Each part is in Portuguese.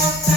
Yeah.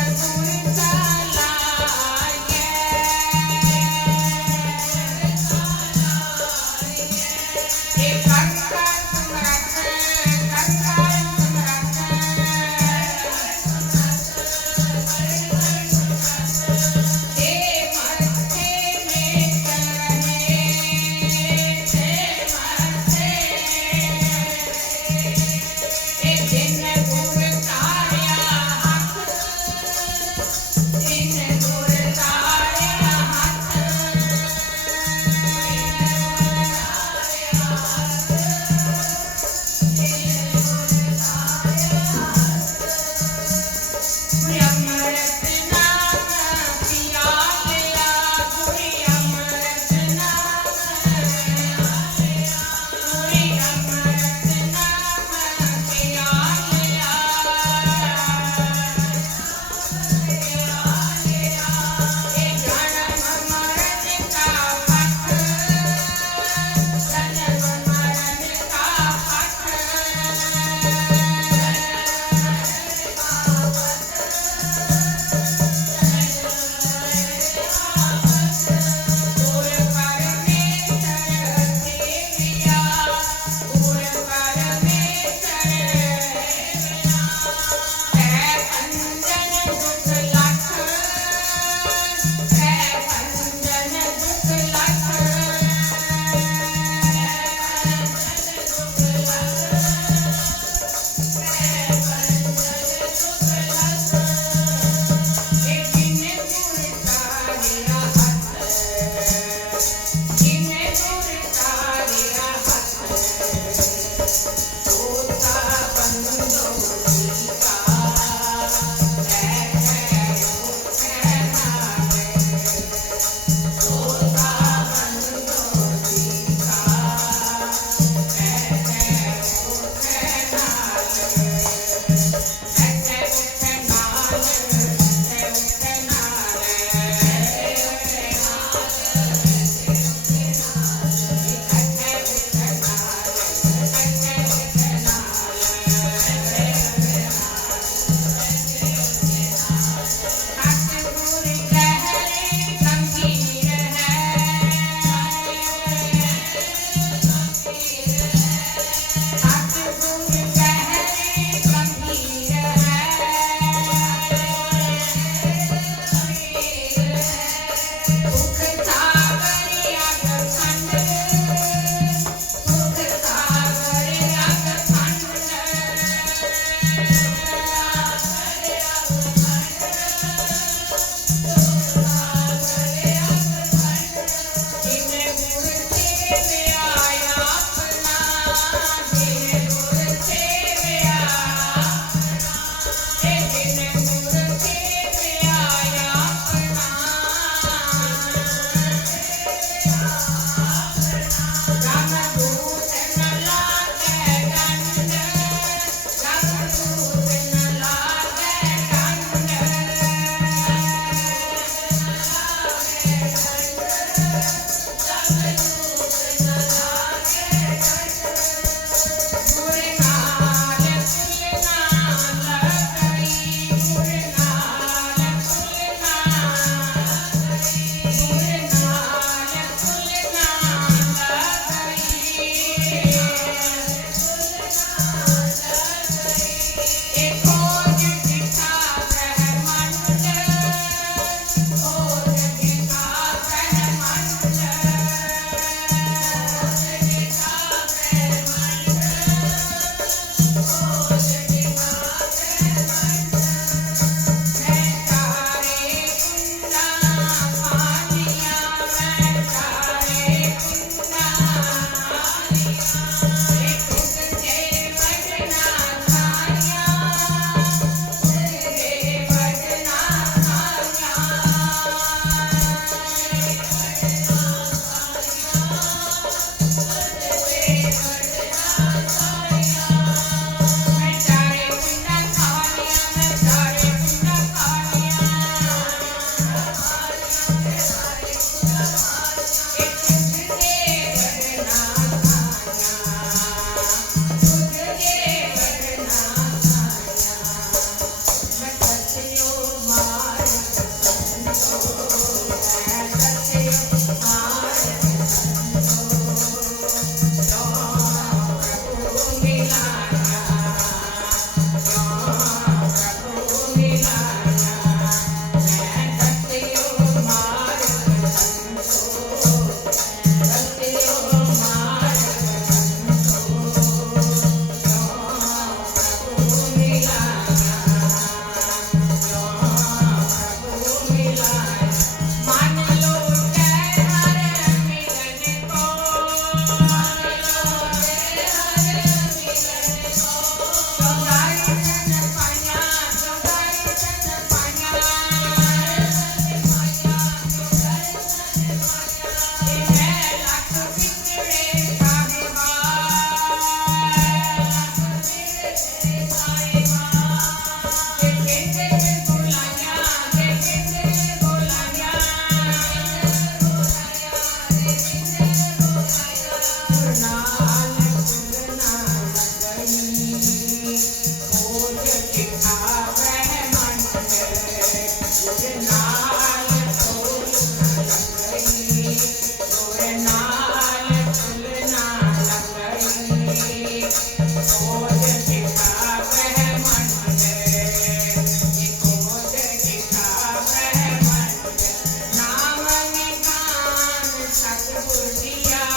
gordinha.